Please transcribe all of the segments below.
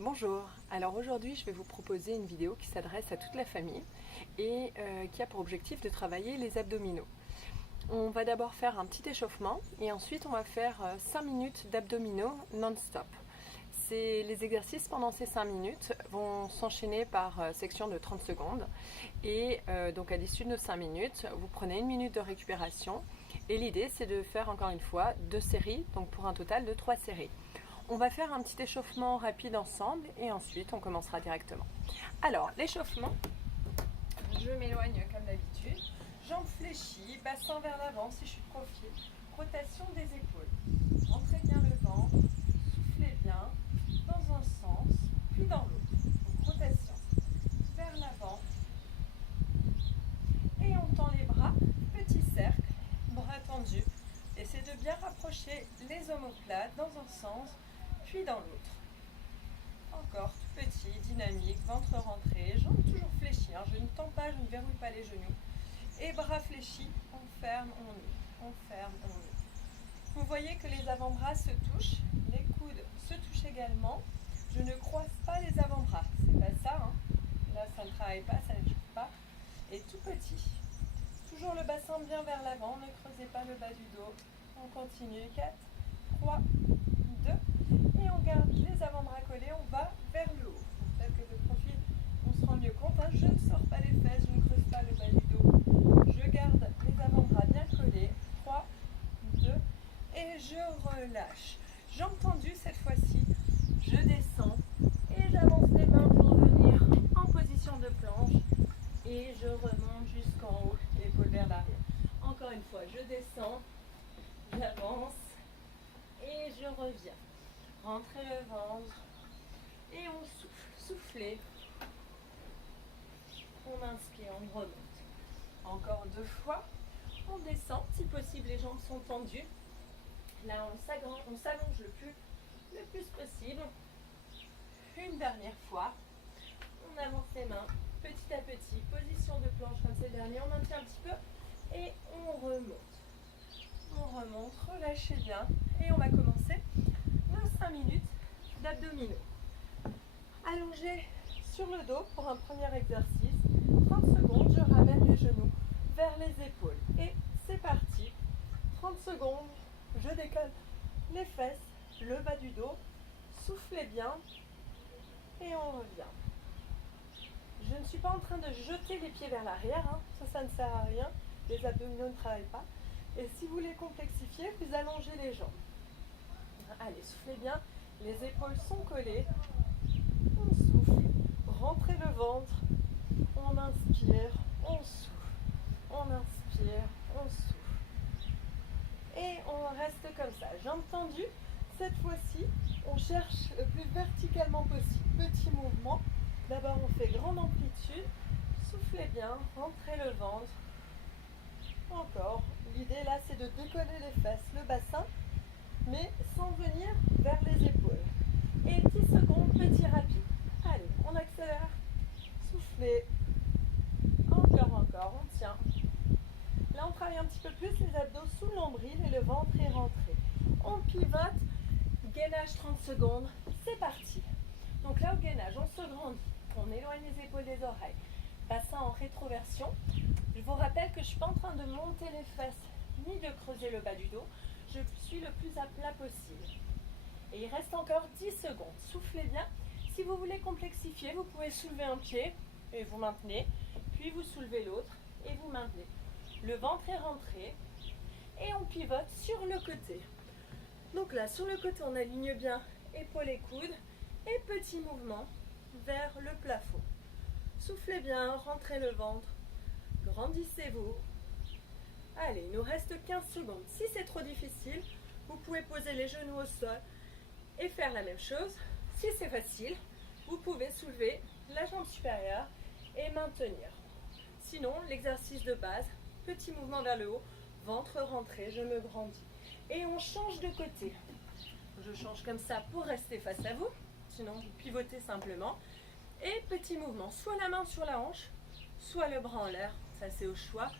Bonjour, alors aujourd'hui je vais vous proposer une vidéo qui s'adresse à toute la famille et qui a pour objectif de travailler les abdominaux. On va d'abord faire un petit échauffement et ensuite on va faire 5 minutes d'abdominaux non-stop. Les exercices pendant ces 5 minutes vont s'enchaîner par section de 30 secondes et donc à l'issue de nos 5 minutes, vous prenez 1 minute de récupération et l'idée c'est de faire encore une fois 2 séries, donc pour un total de 3 séries. On va faire un petit échauffement rapide ensemble et ensuite on commencera directement. Alors, l'échauffement, je m'éloigne comme d'habitude. Jambes fléchies, bassin vers l'avant si je suis de profil. Rotation des épaules. Rentrez bien le ventre, soufflez bien dans un sens, puis dans l'autre. Donc rotation vers l'avant. Et on tend les bras, petit cercle, bras tendus. Essayez de bien rapprocher les omoplates dans un sens, puis dans l'autre. Encore tout petit, dynamique, ventre rentré, jambes toujours fléchies. Je ne tends pas, je ne verrouille pas les genoux. Et bras fléchis, on ferme, on ouvre, on ferme, on ouvre. Vous voyez que les avant-bras se touchent, les coudes se touchent également. Je ne croise pas les avant-bras, c'est pas ça. Là, ça ne travaille pas, ça ne joue pas. Et tout petit. Toujours le bassin bien vers l'avant, ne creusez pas le bas du dos. On continue, 4, 3, 2, et on garde les avant-bras collés, on va vers le haut. Peut-être que de profil, on se rend mieux compte, je ne sors pas les fesses, je ne creuse pas le bas du dos. Je garde les avant-bras bien collés, 3, 2, et je relâche. Jambes tendues cette fois-ci, je descends, et j'avance les mains pour venir en position de planche, et je remonte jusqu'en haut, épaule vers l'arrière. Encore une fois, je descends, j'avance et je reviens. Rentrez le ventre et on souffle. Soufflez. On inspire, on remonte. Encore 2 fois. On descend. Si possible, les jambes sont tendues. Là, on s'allonge le plus possible. Une dernière fois. On avance les mains petit à petit. Position de planche comme c'est le dernier. On maintient un petit peu et on remonte. On remonte, relâchez bien et on va commencer nos 5 minutes d'abdominaux. Allongez sur le dos pour un premier exercice. 30 secondes, je ramène les genoux vers les épaules. Et c'est parti. 30 secondes, je décale les fesses, le bas du dos. Soufflez bien et on revient. Je ne suis pas en train de jeter les pieds vers l'arrière, ça ne sert à rien. Les abdominaux ne travaillent pas. Et si vous voulez complexifier, vous allongez les jambes. Allez, soufflez bien. Les épaules sont collées. On souffle. Rentrez le ventre. On inspire. On souffle. On inspire. On souffle. Et on reste comme ça. Jambes tendues. Cette fois-ci, on cherche le plus verticalement possible. Petit mouvement. D'abord, on fait grande amplitude. Soufflez bien. Rentrez le ventre. Encore. L'idée là, c'est de décoller les fesses, le bassin, mais sans venir vers les épaules. Et 10 secondes, petit rapide. Allez, on accélère. Soufflez. Encore, on tient. Là, on travaille un petit peu plus les abdos sous le nombril et le ventre est rentré. On pivote. Gainage 30 secondes. C'est parti. Donc là, au gainage, on se grandit. On éloigne les épaules des oreilles. Bassin en rétroversion. Je vous rappelle que je ne suis pas en train de monter les fesses ni de creuser le bas du dos. Je suis le plus à plat possible. Et il reste encore 10 secondes. Soufflez bien. Si vous voulez complexifier, vous pouvez soulever un pied et vous maintenez. Puis vous soulevez l'autre et vous maintenez. Le ventre est rentré et on pivote sur le côté. Donc là, sur le côté, on aligne bien épaules et coudes et petit mouvement vers le plafond. Soufflez bien, rentrez le ventre. Grandissez-vous. Allez, il nous reste 15 secondes. Si c'est trop difficile, vous pouvez poser les genoux au sol et faire la même chose. Si c'est facile, vous pouvez soulever la jambe supérieure et maintenir. Sinon, l'exercice de base, petit mouvement vers le haut, ventre rentré, je me grandis. Et on change de côté. Je change comme ça pour rester face à vous. Sinon, vous pivotez simplement. Et petit mouvement, soit la main sur la hanche, soit le bras en l'air. Ça, c'est au choix.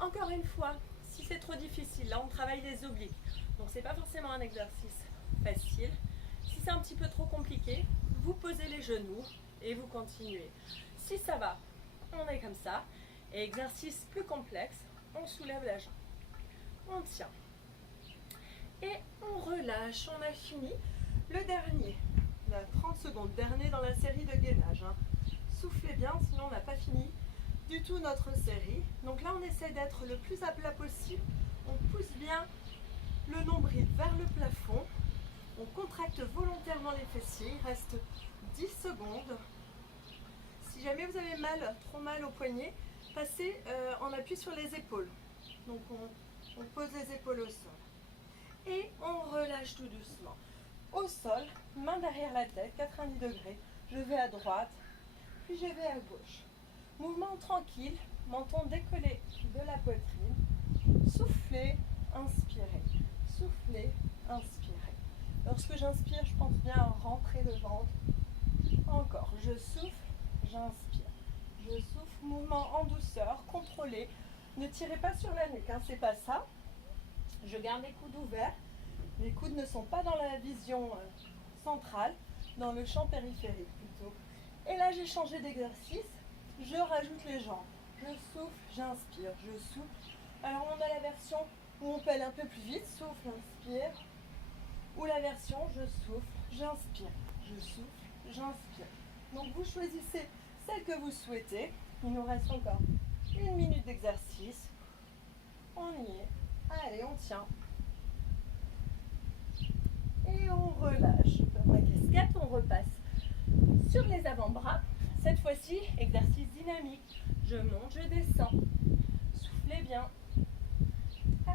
Encore une fois, si c'est trop difficile, là, on travaille les obliques. Donc, c'est pas forcément un exercice facile. Si c'est un petit peu trop compliqué, vous posez les genoux et vous continuez. Si ça va, on est comme ça. Et exercice plus complexe, on soulève la jambe. On tient. Et on relâche. On a fini. Le dernier, là, 30 secondes, dernier dans la série de gainage. Soufflez bien, sinon on n'a pas fini du tout notre série. Donc là, on essaie d'être le plus à plat possible. On pousse bien le nombril vers le plafond. On contracte volontairement les fessiers. Il reste 10 secondes. Si jamais vous avez mal, trop mal au poignet, passez en appui sur les épaules. Donc on pose les épaules au sol. Et on relâche tout doucement. Au sol, main derrière la tête, 90 degrés. Je vais à droite, puis je vais à gauche. Mouvement tranquille, menton décollé de la poitrine. Soufflez, inspirez. Soufflez, inspirez. Lorsque j'inspire, je pense bien à rentrer le ventre. Encore, je souffle, j'inspire. Je souffle, mouvement en douceur, contrôlé. Ne tirez pas sur la nuque, c'est pas ça. Je garde les coudes ouverts. Les coudes ne sont pas dans la vision centrale, dans le champ périphérique plutôt. Et là, j'ai changé d'exercice. Je rajoute les jambes. Je souffle, j'inspire, je souffle. Alors, on a la version où on peut aller un peu plus vite. Souffle, inspire. Ou la version, je souffle, j'inspire. Je souffle, j'inspire. Donc, vous choisissez celle que vous souhaitez. Il nous reste encore 1 minute d'exercice. On y est. Allez, on tient. Et on relâche. Ma casquette, on repasse sur les avant-bras. Cette fois-ci, exercice dynamique. Je monte, je descends. Soufflez bien.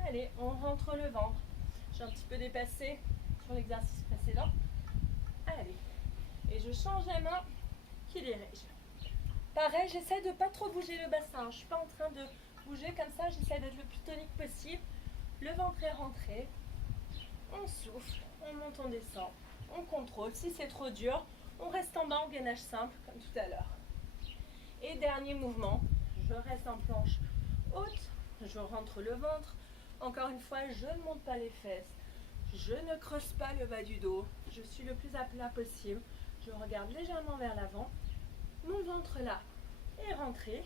Allez, on rentre le ventre. J'ai un petit peu dépassé sur l'exercice précédent. Allez. Et je change la main qui dirige. Pareil, j'essaie de ne pas trop bouger le bassin. Je ne suis pas en train de bouger comme ça. J'essaie d'être le plus tonique possible. Le ventre est rentré. On souffle, on monte, on descend. On contrôle. Si c'est trop dur, on reste en bas en gainage simple, comme tout à l'heure. Et dernier mouvement, je reste en planche haute. Je rentre le ventre. Encore une fois, je ne monte pas les fesses. Je ne creuse pas le bas du dos. Je suis le plus à plat possible. Je regarde légèrement vers l'avant. Mon ventre là est rentré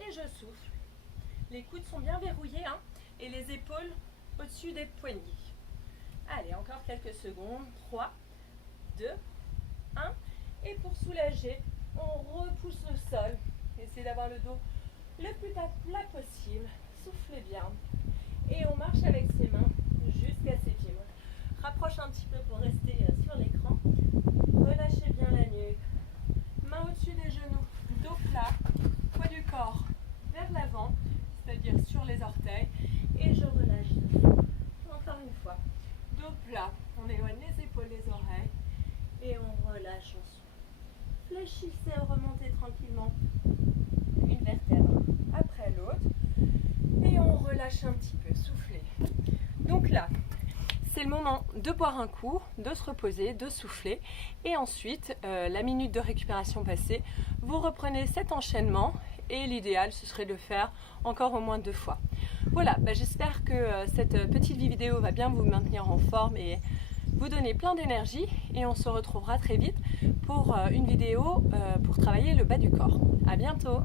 et je souffle. Les coudes sont bien verrouillés et les épaules au-dessus des poignets. Allez, encore quelques secondes. 3, 2, 1. Et pour soulager, on repousse le sol. Essayez d'avoir le dos le plus à plat possible. Soufflez bien. Et on marche avec ses mains jusqu'à ses pieds. Rapproche un petit peu pour rester sur l'écran. Relâchez bien la nuque. Main au-dessus des genoux. Dos plat. Poids du corps vers l'avant, c'est-à-dire sur les orteils. Et je relâche. Encore une fois. Dos plat. On éloigne les épaules, les oreilles. Et on relâche ensuite. Fléchissez, remontez tranquillement une vertèbre après l'autre. Et on relâche un petit peu, soufflez. Donc là, c'est le moment de boire un coup, de se reposer, de souffler. Et ensuite, la minute de récupération passée, vous reprenez cet enchaînement. Et l'idéal, ce serait de le faire encore au moins 2 fois. Voilà, j'espère que cette petite vidéo va bien vous maintenir en forme et vous donner plein d'énergie. Et on se retrouvera très vite pour une vidéo pour travailler le bas du corps. À bientôt!